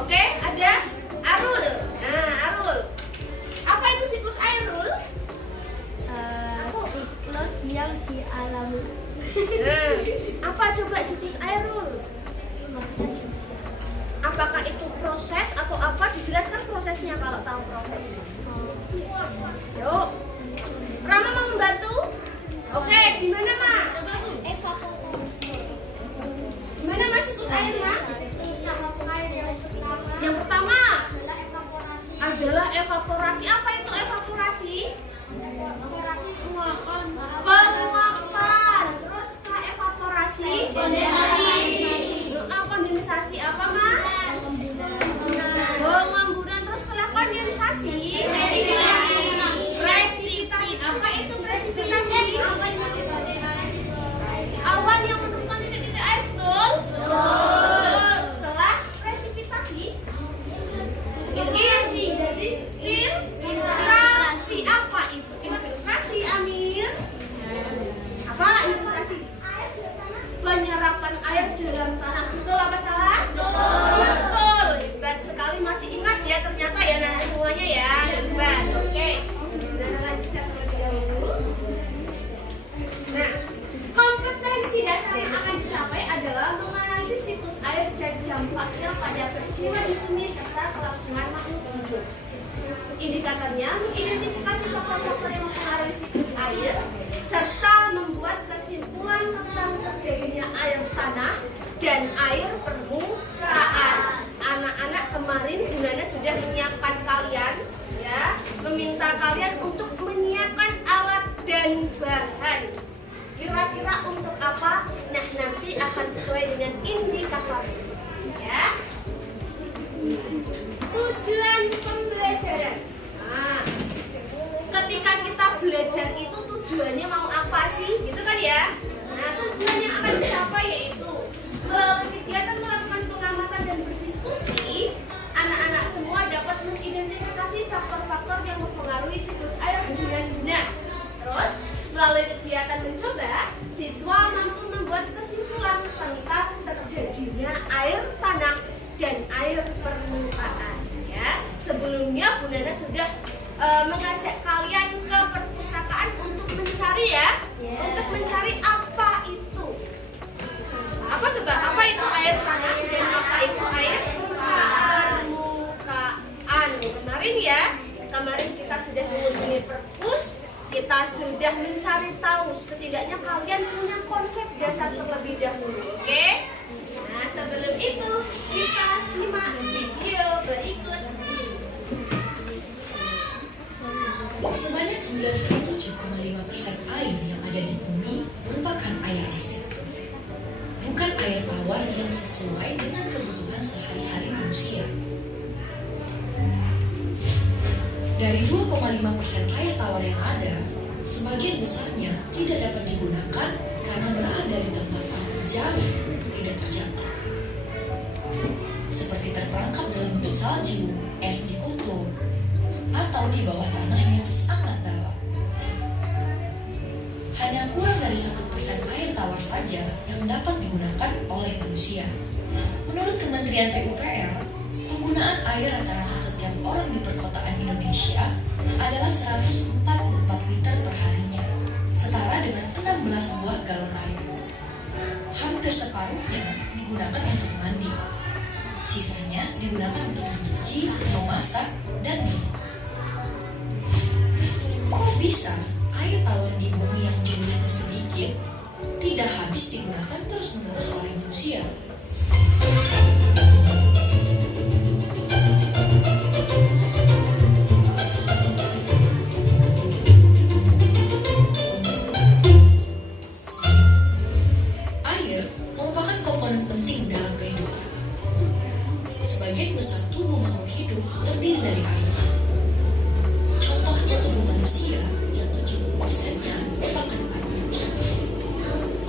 Oke, ada Arul. Nah, Arul. Apa itu siklus air, Rul? Siklus yang dialami. Nah, apa coba siklus air, Rul? Apakah itu proses atau apa? Dijelaskan prosesnya kalau tahu prosesnya. Yuk. Rama mau membantu? Oke, gimana, Mak? Gimana, Mas, siklus air, Mas? Yang pertama adalah evaporasi. Apa itu evaporasi? Penguapan. Terus setelah evaporasi, kondensasi apa, Mak? Pengemburan. Terus setelah kondensasi, presipitasi. Apa itu presipitasi? Awan yang menurunkan titik-titik air, betul? Betul. Setelah presipitasi, infiltrasi. Apa itu? Infiltrasi, Amir? Apa infiltrasi? Penyerapan air dalam tanah. Betul apa salah? Betul. Hebat sekali, masih ingat ya ternyata ya anak semuanya ya. Hebat. Oke. Nah, lanjutkan terlebih dahulu. Nah, kompetensi dasar yang akan dicapai adalah menganalisis siklus air dan dampaknya pada peristiwa di bumi serta kelangsungan makhluk hidup. Indikatornya mengidentifikasi faktor-faktor yang mempengaruhi siklus air serta membuat kesimpulan tentang terjadinya air tanah dan air permukaan. Anak-anak kemarin Bunda sudah menyiapkan kalian ya, meminta kalian untuk menyiapkan alat dan bahan. Kira-kira untuk apa? Nah, nanti akan sesuai dengan indikator ya. Tujuan pembelajaran. Nah, ketika kita belajar itu tujuannya mau apa sih? Gitu kan ya? Nah, tujuan yang akan dicapai yaitu melalui kegiatan melakukan pengamatan dan berdiskusi, anak-anak semua dapat mengidentifikasi faktor-faktor yang mempengaruhi siklus air dengan benar. Terus, melalui kegiatan mencoba, siswa mampu membuat kesimpulan tentang terjadinya air tanah dan air permukaan. Ya, sebelumnya Bu Nana sudah mengajak kalian ke perpustakaan untuk mencari ya, untuk mencari apa itu. Apa coba? Apa itu air tanah dan apa itu air permukaan? Kemarin ya, kemarin kita sudah mengunjungi perpus. Kita sudah mencari tahu, setidaknya kalian punya konsep dasar terlebih dahulu, oke? Nah, sebelum itu kita simak video berikut. Sebanyak 97,5% air yang ada di bumi merupakan air asin. Bukan air tawar yang sesuai dengan kebutuhan sehari-hari manusia. Dari 2,5% air tawar yang ada, sebagian besarnya tidak dapat digunakan karena berada di tempat yang jauh tidak terjangkau. Seperti terperangkap dalam bentuk salju, es di kutub, atau di bawah tanah yang sangat dalam. Hanya kurang dari 1% air tawar saja yang dapat digunakan oleh manusia. Menurut Kementerian PUPR, penggunaan air rata-rata setiap orang di perkotaan Indonesia adalah 144 liter per harinya, setara dengan 16 buah galon air. Hampir separuhnya digunakan untuk mandi, sisanya digunakan untuk mencuci, memasak, dan minum. Kok bisa air tawar di bumi yang jumlahnya sedikit tidak habis digunakan terus-menerus oleh manusia? Air merupakan komponen penting dalam kehidupan. Sebagian besar tubuh makhluk hidup terdiri dari air. Contohnya tubuh manusia yang 70%-nya merupakan air.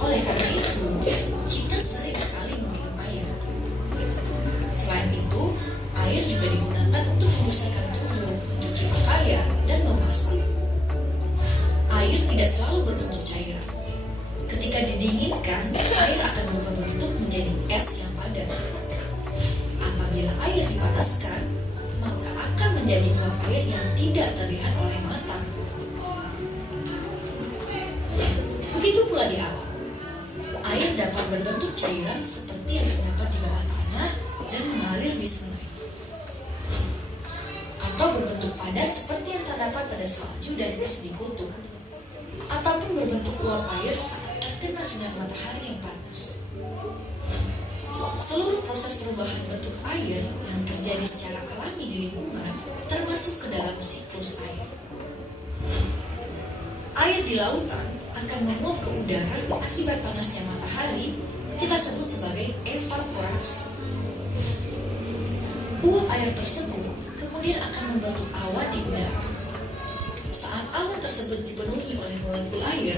Oleh karena itu, kita sering sekali meminum air. Selain itu, air juga digunakan untuk membersihkan tubuh, mencuci pakaian, dan memasak. Air tidak selalu berbentuk cairan. Ketika didinginkan, air akan berubah bentuk menjadi es yang padat. Apabila air dipanaskan, dipanaskan, maka akan menjadi uap air yang tidak terlihat oleh mata. Begitu pula di alam. Air dapat berbentuk cairan seperti yang terdapat di bawah tanah dan mengalir di sungai. Atau berbentuk padat seperti yang terdapat pada salju dan es di kutub. Ataupun berbentuk uap air saat terkena sinar matahari yang panas. Seluruh proses perubahan bentuk air yang terjadi secara alami di lingkungan termasuk ke dalam siklus air. Air di lautan akan menguap ke udara akibat panasnya matahari, kita sebut sebagai evaporasi. Uap air tersebut kemudian akan membentuk awan di udara. Saat awan tersebut dipenuhi oleh molekul air,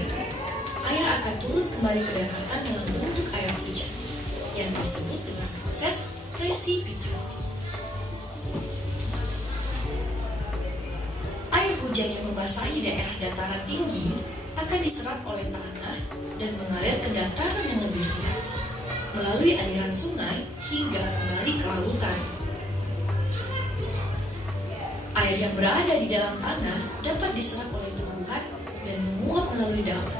air akan turun kembali ke daratan dalam bentuk air hujan, yang disebut dengan proses presipitasi. Air hujan yang membasahi daerah dataran tinggi akan diserap oleh tanah dan mengalir ke dataran yang lebih rendah, melalui aliran sungai hingga kembali ke lautan. Air yang berada di dalam tanah dapat diserap oleh tumbuhan dan menguap melalui daun,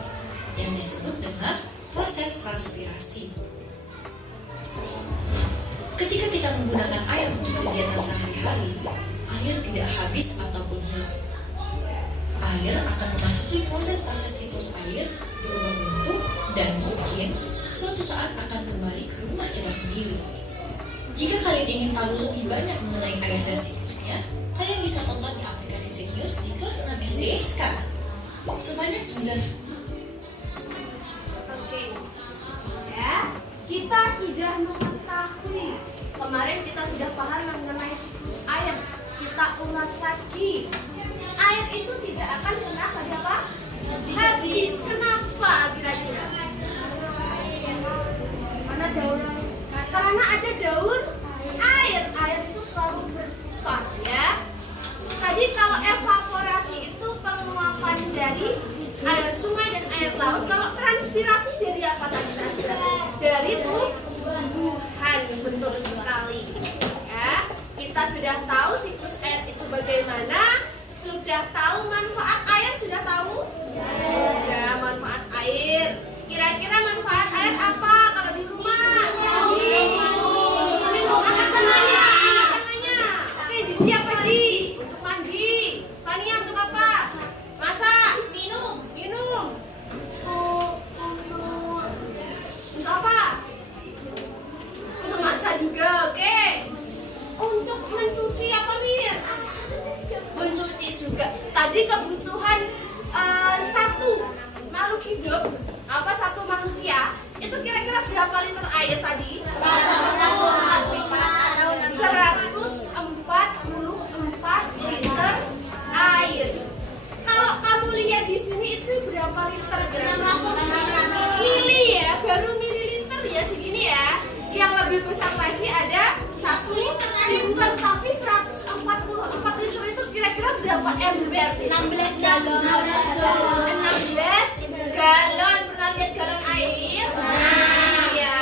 yang disebut dengan proses transpirasi. Ketika kita menggunakan air untuk kegiatan sehari-hari, air tidak habis ataupun hilang. Air akan memasuki proses-proses siklus air, berubah bentuk, dan mungkin suatu saat akan kembali ke rumah kita sendiri. Jika kalian ingin tahu lebih banyak mengenai air dan siklusnya, kalian bisa tonton di aplikasi Zenius di kelas 6 SD sekarang. Sebanyak 9. Oke. Ya, kita sudah mengetahui. Kemarin kita sudah paham mengenai siklus air. Kita ulas lagi. Air itu tidak akan pernah habis. Kenapa kira-kira? Karena ada daun air. Air itu selalu berputar, ya. Tadi kalau evaporasi itu penguapan dari air sungai dan air laut. Kalau transpirasi dari apa tadi? Dari tumbuhan, betul sekali. Ya, kita sudah tahu siklus air itu bagaimana. Sudah tahu manfaat air? Sudah tahu? Ya, manfaat air. Kira-kira manfaat air apa kalau di rumah? Angkat tangannya. Oke, Zizi apa sih? Untuk mandi. Fania untuk apa? Masak. Minum. Untuk apa? Untuk masak juga. Oke. Untuk mencuci apa, Mir? Mencuci juga. Tadi kebutuhan satu makhluk hidup, satu manusia, itu kira-kira berapa liter air tadi? 144 liter air. Kalau kamu lihat di sini itu berapa liter? 600 mili ya, baru mililiter ya segini ya. Yang lebih besar lagi ada 1 liter, tapi 144 liter itu kira-kira berapa ember? 16 galon. 16 galon. Pernah lihat galon air? Iya.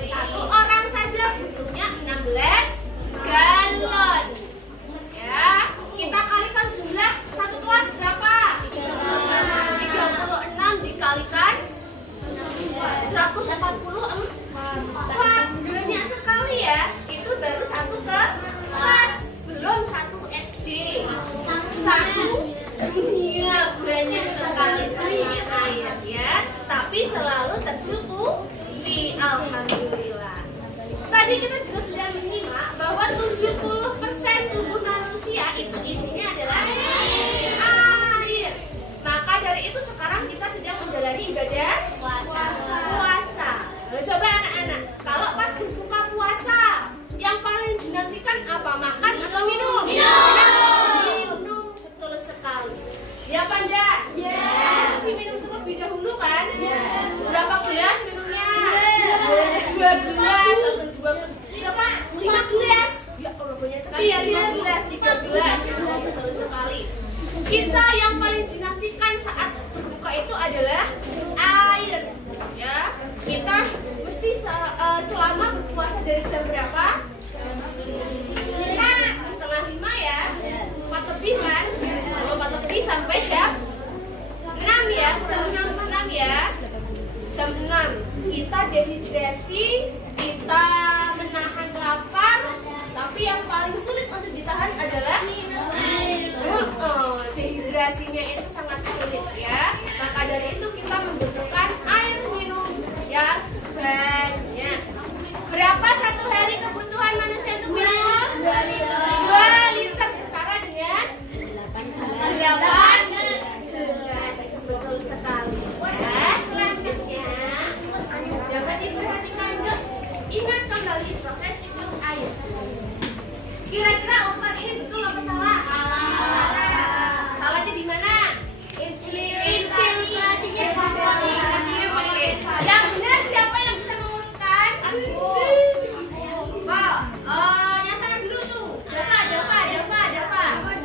Satu orang saja butuhnya 16 galon. Ya, kita kalikan jumlah satu kelas berapa? 36 dikalikan 144. Banyak sekali ya. Itu baru satu kelas, belum satu SD. Satu dunia, banyak sekali air ya. dehidrasi, kita menahan lapar, tapi yang paling sulit untuk ditahan adalah dehidrasinya itu sangat sulit ya. Maka dari itu kita membutuhkan air minum yang banyak. Berapa satu hari kebutuhan manusia untuk minum? 2 liter setara dengan 8 gelas. Betul sekali. Ya, selanjutnya dapat diperhatikan dok. Ingat kembali proses siklus air. Kira-kira umpan ini betul apa salah? Salahnya di mana? Infiltrasinya evaporasi. Oke. Yang benar siapa yang bisa mengurutkan? Yang sana dulu tuh. Dava.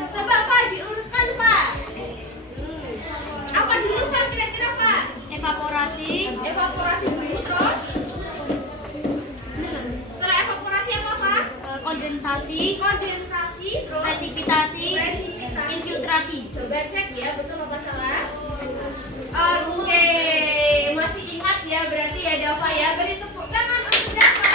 Coba Pak diurutkan Pak. Apa dulu Pak kira-kira Pak? Evaporasi. Evaporasi dulu terus. Setelah evaporasi apa Pak? Kondensasi. Terus Presipitasi. Infiltrasi. Coba cek ya betul apa salah. Oke, masih ingat ya berarti ya Dava ya. Beri tepuk tangan untuk Dava.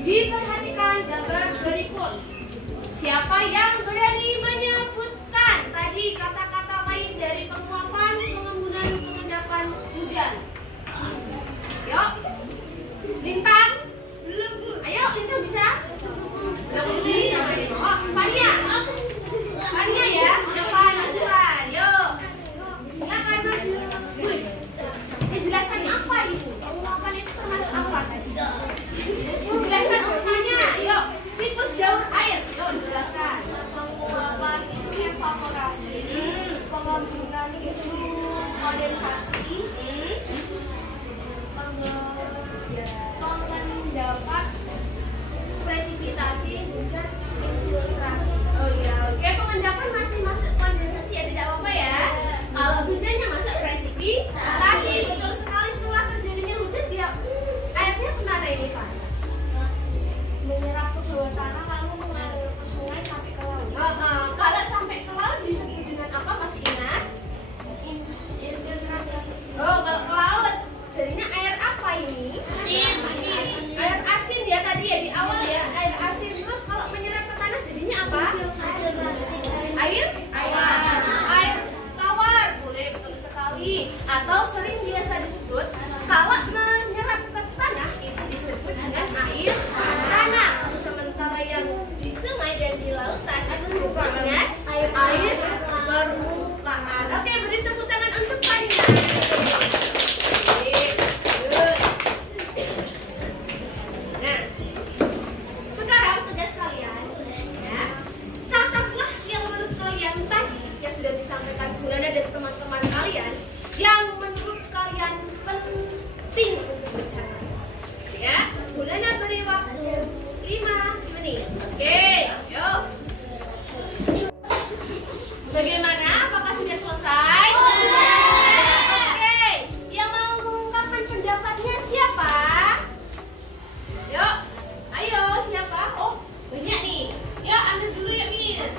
Diperhatikan gambar berikut. Siapa yang berani menyebutkan tadi kata-kata lain dari penguapan, pengembunan, pengendapan hujan? Yuk, Lintang. Belum Bu. Ayo Lintang bisa? Pania ya. Depan majuan. Yuk. Silakan maju. Wih. Penjelasan apa itu? Penguapan itu termasuk apa? Penjelasan utamanya. Yuk. Siklus daur air. Yuk jelaskan. Penguapan itu evaporasi. Pengembunan itu kondensasi. Pengendapan Presipitasi, hujan, infiltrasi. Oh iya, oke. Pengendapan masih masuk kondensasi ya, tidak apa-apa ya. Kalau hujannya masuk presipitasi, betul sekali. Setelah terjadinya hujan, dia airnya kemana ini Pak? menyerap ke bawah tanah lalu mengalir ke sungai sampai ke laut. Kalau sampai ke laut disebut dengan apa? Masih ingat? Infiltrasi. Oh, kalau ke laut jadinya air apa ini? Air asin ya tadi ya di awal ya, air asin. Terus kalau menyerap ke tanah jadinya apa? Air tawar, boleh betul sekali. Atau sering biasa disebut kalau menyerap ke tanah itu disebut dengan air tanah. Sementara yang di sungai dan di lautan itu disebut dengan air permukaan. Oke, beri tepuk tangan untuk Pania. Nah, sekarang tugas kalian ya, catatlah yang menurut kalian tadi yang sudah disampaikan Bulana dan teman-teman kalian yang menurut kalian penting untuk dicatat. Ya, Bulana beri waktu 5 menit. Oke, yuk. Bagaimana? Apakah sudah selesai? Oke, yang mau mengungkapkan pendapatnya siapa? Yuk, ayo siapa? Oh, banyak nih. Ya, ambil dulu ya, Min.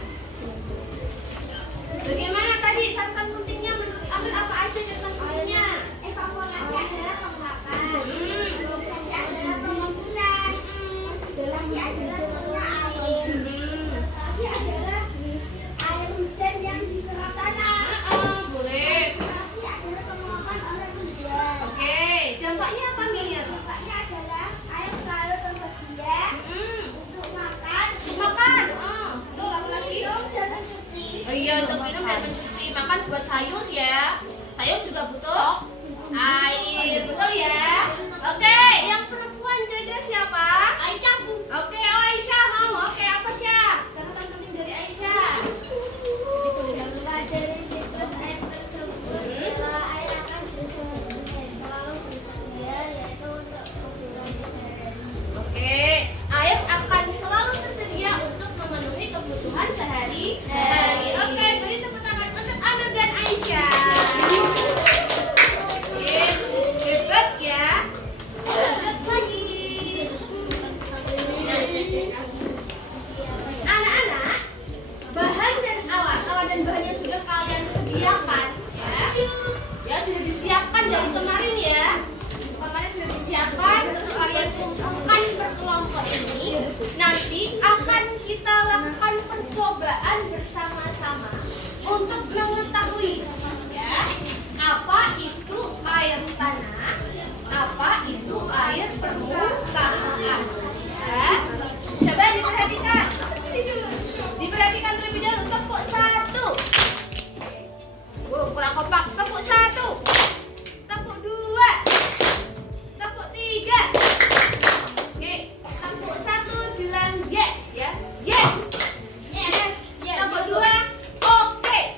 Bagaimana tadi catatan pentingnya? Menurut ambil apa aja catatan pentingnya? Evaporasi adalah penguapan. Kondensasi adalah pengembunan. Infiltrasi adalah turunnya air. Infiltrasi adalah air hujan yang bisa dari kemarin ya. Kemarin sudah disiapkan, terus kalian kumpulkan berkelompok ini. Nanti akan kita lakukan percobaan bersama-sama untuk mengetahui ya apa itu air tanah, apa itu air permukaan. Ya. Coba diperhatikan. Diperhatikan terlebih dahulu. Tepuk 1. Kurang kompak. Tepuk 1. Tepuk 2. Tepuk 3. Oke, tepuk 1 bilang yes ya. Yes. Yes. Tepuk 2. Oke.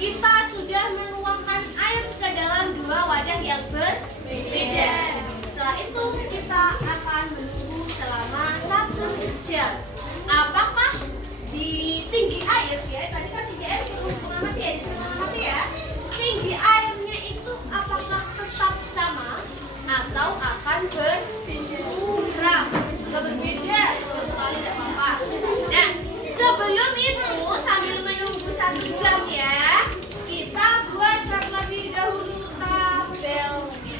kita sudah menuangkan air ke dalam dua wadah yang berbeda. Setelah itu kita akan menunggu selama 1 jam. Apakah di tinggi air ya? Tadi kan tinggi air disuruh mengamati ya, tinggi airnya itu apakah tetap sama atau akan berkurang? Nggak berbeda sama sekali, tidak apa-apa. Nah, sebelum itu sambil menunggu 1 jam ya, kita buat terlebih dahulu tabelnya.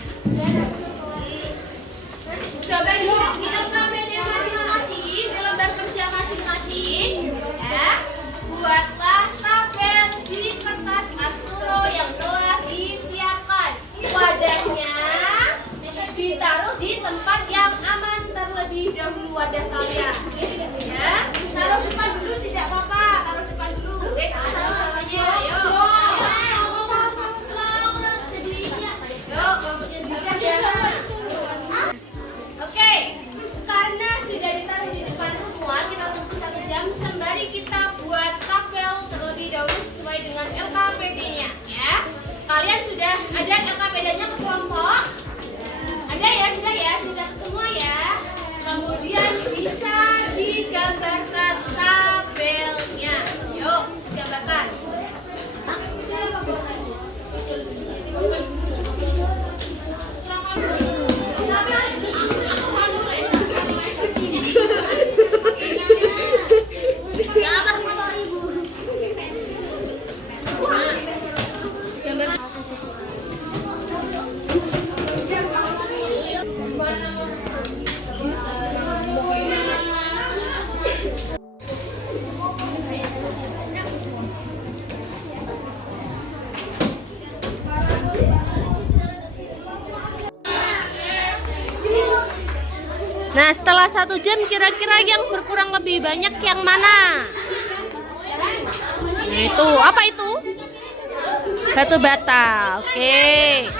Coba lihat di LKPD masing-masing, di lembar kerja masing-masing ya. Buatlah tabel di kertas Astro yang telah disiapkan. Wadahnya ditaruh di tempat yang aman terlebih dahulu, wadah kalian ya. Taruh depan dulu, tidak apa-apa, taruh depan dulu. Sama-sama namanya, yuk. Yuk, kelompoknya juga ya. Oke, karena sudah ditaruh di depan semua, kita tunggu 1 jam sembari kita buat tabel terlebih dahulu sesuai dengan LKPD-nya ya. Kalian sudah ajak LKPD-nya ke kelompok? Ada ya, sudah semua ya. Kemudian bisa digambarkan tabelnya. Yuk, gambarkan. Nah, setelah 1 jam kira-kira yang berkurang lebih banyak yang mana? Nah, itu apa itu? Batu bata. Oke.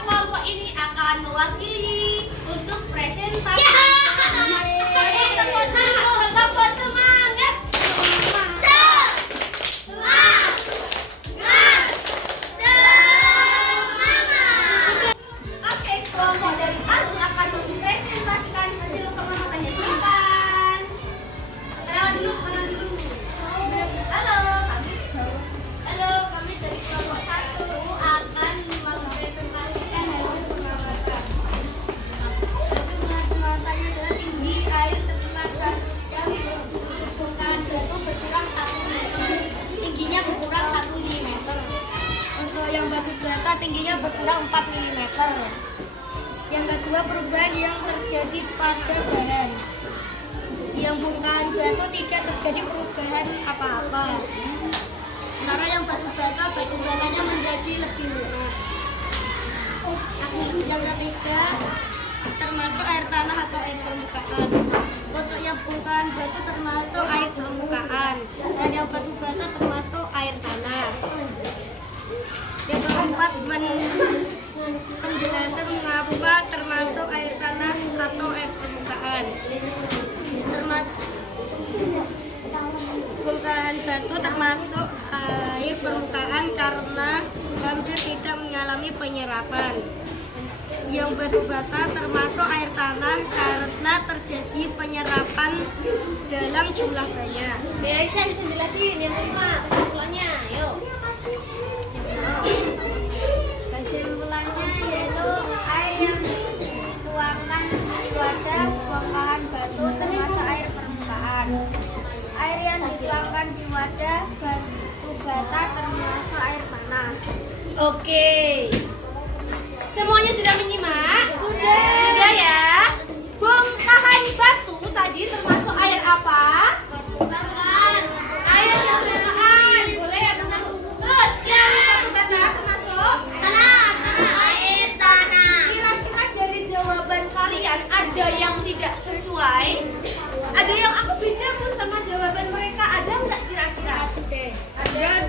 kelompok ini akan mewakili untuk presentasi. Tepuk semangat. Oke, kelompok dari Alun akan mempresentasikan hasil pengamatannya. Silakan. Kenalan dulu, kenalan dulu. Halo, kami dari kelompok 1 akan mempresentasikan hasil pengamatan. Pengamatannya adalah tinggi air setelah 1 jam bongkahan batu berkurang 1 mm. Tingginya berkurang 1 mm. Untuk yang batu bata tingginya berkurang 4 mm. Yang kedua, perubahan yang terjadi pada bahan. Yang bongkahan batu tidak terjadi perubahan apa-apa. Sementara yang batu batanya menjadi lebih lunak. Yang ketiga, termasuk air tanah atau air permukaan. Untuk yang bongkahan batu termasuk air permukaan, dan yang batu bata termasuk air tanah. Yang keempat, penjelasan mengapa termasuk air tanah atau air permukaan. Termasuk bongkahan batu termasuk air permukaan karena hampir tidak mengalami penyerapan. Yang batu bata termasuk air tanah karena terjadi penyerapan dalam jumlah banyak. Ya, saya bisa jelasin yang kelima kesimpulannya. Yuk. Kesimpulannya yaitu air yang dituangkan di wadah bongkahan batu termasuk air permukaan. Air yang dituangkan di wadah batu bata termasuk air tanah. Oke. Semuanya sudah menyimak? Sudah ya? Bongkahan batu tadi termasuk air apa? Air permukaan. Boleh ya, benar. Terus yang batu bata termasuk? Air tanah. Kira-kira dari jawaban kalian ada yang tidak sesuai? Ada yang aku beda sama jawaban mereka? Ada nggak kira-kira? Ada.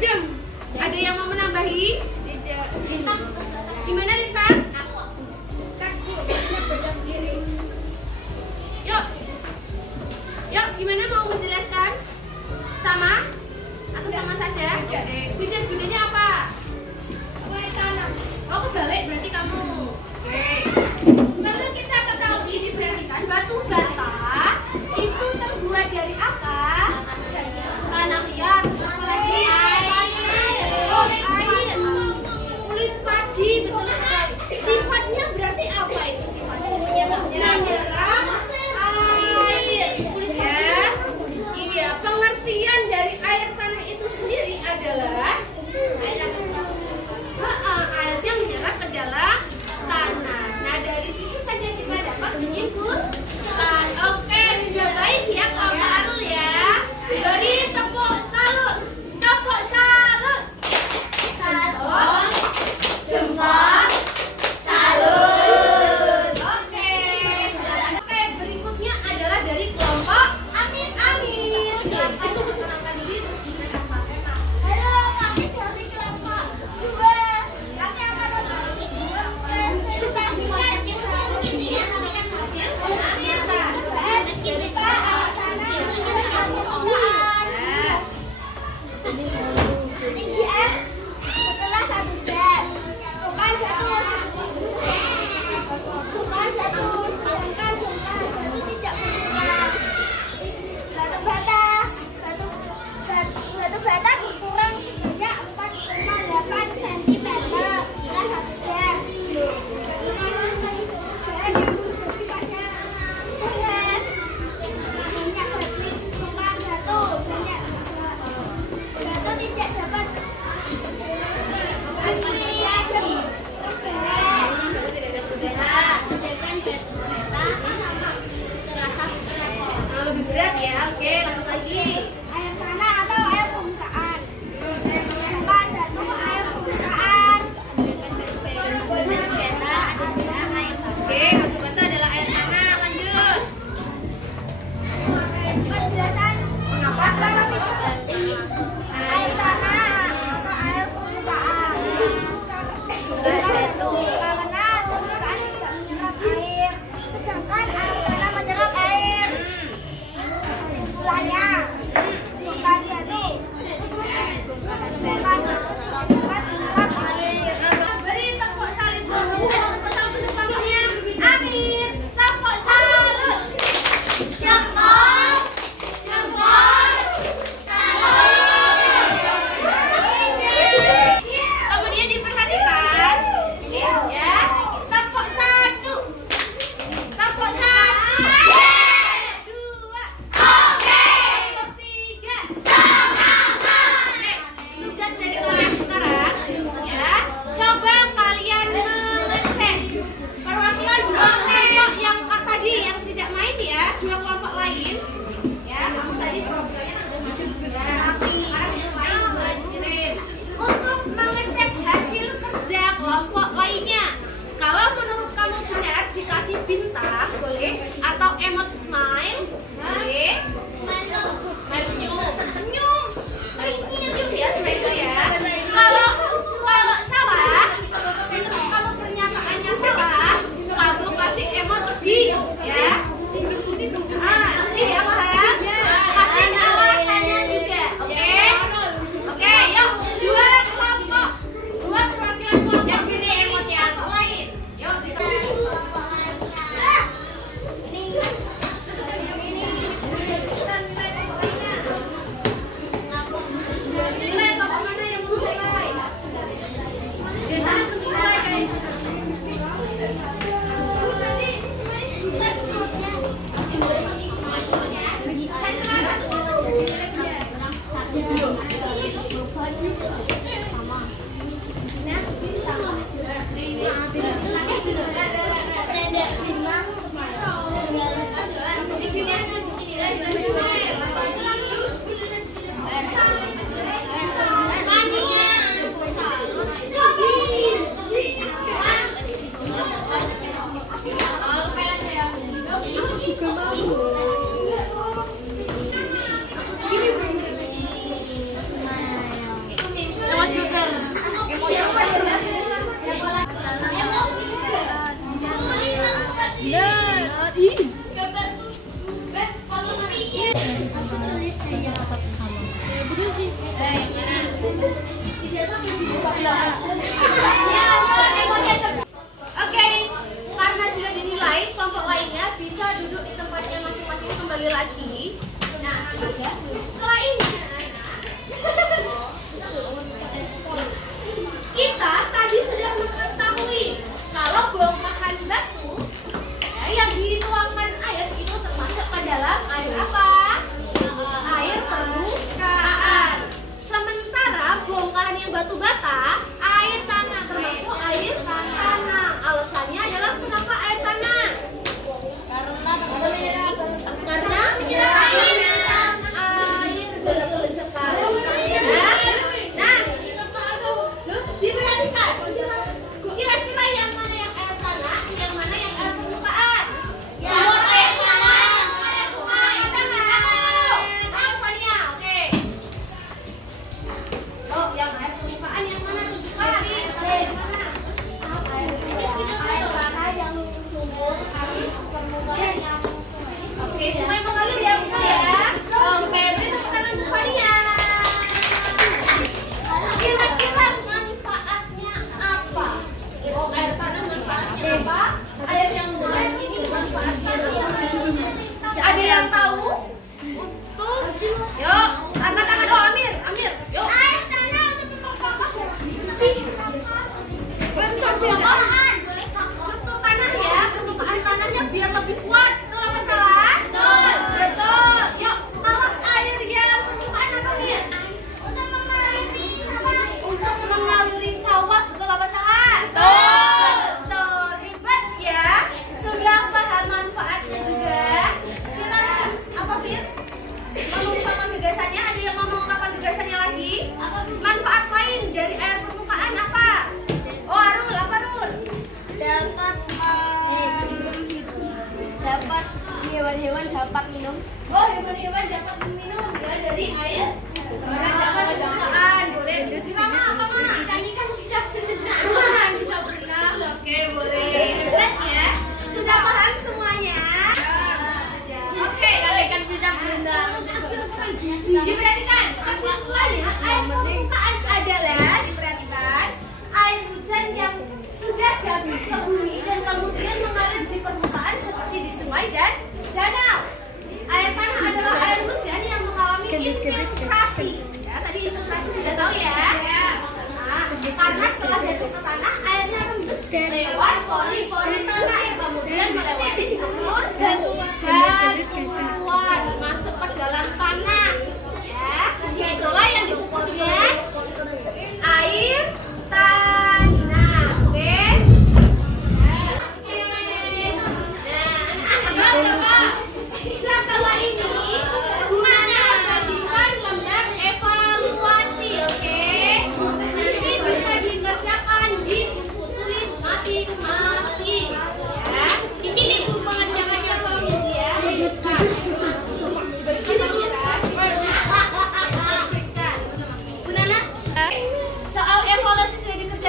Ada yang mau menambahi? Tidak. Linta, gimana Linta? Yuk, gimana mau menjelaskan? Sama? Atau sama saja? Oke. Bedanya apa? Air tanah. Oh, kebalik berarti kamu. Oke. Perlu kita ketahui diperhatikan batu bata itu terbuat dari apa? Tanah ya, terus apa lagi? Air. Terus air. Kulit padi, betul sekali. Oke, karena sudah dinilai, kelompok lainnya bisa duduk di tempatnya masing-masing kembali lagi. Nah, setelah ini kita tadi sudah mengetahui kalau bongkahan batu yang dituangkan air itu termasuk ke dalam air apa? Air permukaan. Sementara bongkahan yang batu bata, air tanah, termasuk air tanah. Alasannya adalah kenapa air tanah? Karena menyerap air. Betul sekali. Nah, diperhatikan. Kira-kira yang mana yang air tanah, yang mana yang air permukaan? Air tanah. Air tanah. Apanya? Oke. Oh, yang air permukaan yang mana? Yang mana? Air tanah yang sumur, air permukaan yang sungai. Oke, sungai mengalir ya, Bunda ya. Oke, beri tepuk tangan untuk kalian. Kira-kira manfaatnya apa? Oh, air tanah manfaatnya apa? Air yang mengalir ini manfaatnya apa? Ada yang tahu? Untuk yuk, angkat tangan. Oh, Amir, yuk. Air tanah untuk permukaan. Bentuk apa? Bentuk tanah ya, permukaan tanahnya biar lebih kuat. Betul apa salah? Betul. Yuk, kalau air yang permukaan apa Mir? Untuk mengaliri sawah. Untuk mengaliri sawah. Betul apa salah? Betul. Hebat ya. Sudah paham manfaatnya juga. Kita apa Mir? Mengungkapkan gagasannya. Ada yang mau mengungkapkan gagasannya lagi? Manfaat lain dari air permukaan apa? Oh, Arul, apa Arul? Dapat hewan-hewan dapat minum. Oh, hewan-hewan dapat minum ya dari air permukaan. Boleh. Dirama apa Ma? Ikan bisa berenang. Wah, bisa berenang. Oke, boleh. Hebat ya. Sudah paham semuanya? Oke. Ikan bisa berenang. Diperhatikan. Kesimpulannya, air permukaan adalah diperhatikan air hujan yang sudah jatuh ke bumi dan kemudian mengalir di permukaan seperti di sungai dan danau. Air tanah adalah air hujan yang mengalami infiltrasi. Ya, tadi infiltrasi sudah tahu ya. Nah, karena setelah jatuh ke tanah, airnya rembes lewat pori-pori tanah yang kemudian melewati jalur batuan masuk ke dalam tanah. Ya, itulah yang disebut dengan air tanah. Oke. Setelah ini mana bagikan lembar evaluasi, oke? Nanti bisa dikerjakan di buku tulis masing-masing. Ya, di sini tuh pengerjaannya tolong ya. Soal evaluasi sudah dikerjakan.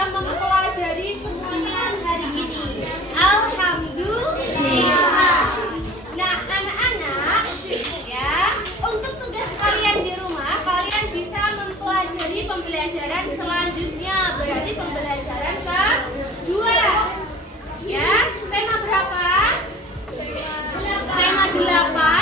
sudah mempelajari semuanya hari ini. Alhamdulillah. Nah, anak-anak, ya, untuk tugas kalian di rumah, kalian bisa mempelajari pembelajaran selanjutnya. Berarti pembelajaran kedua. Ya, tema berapa? Tema 8.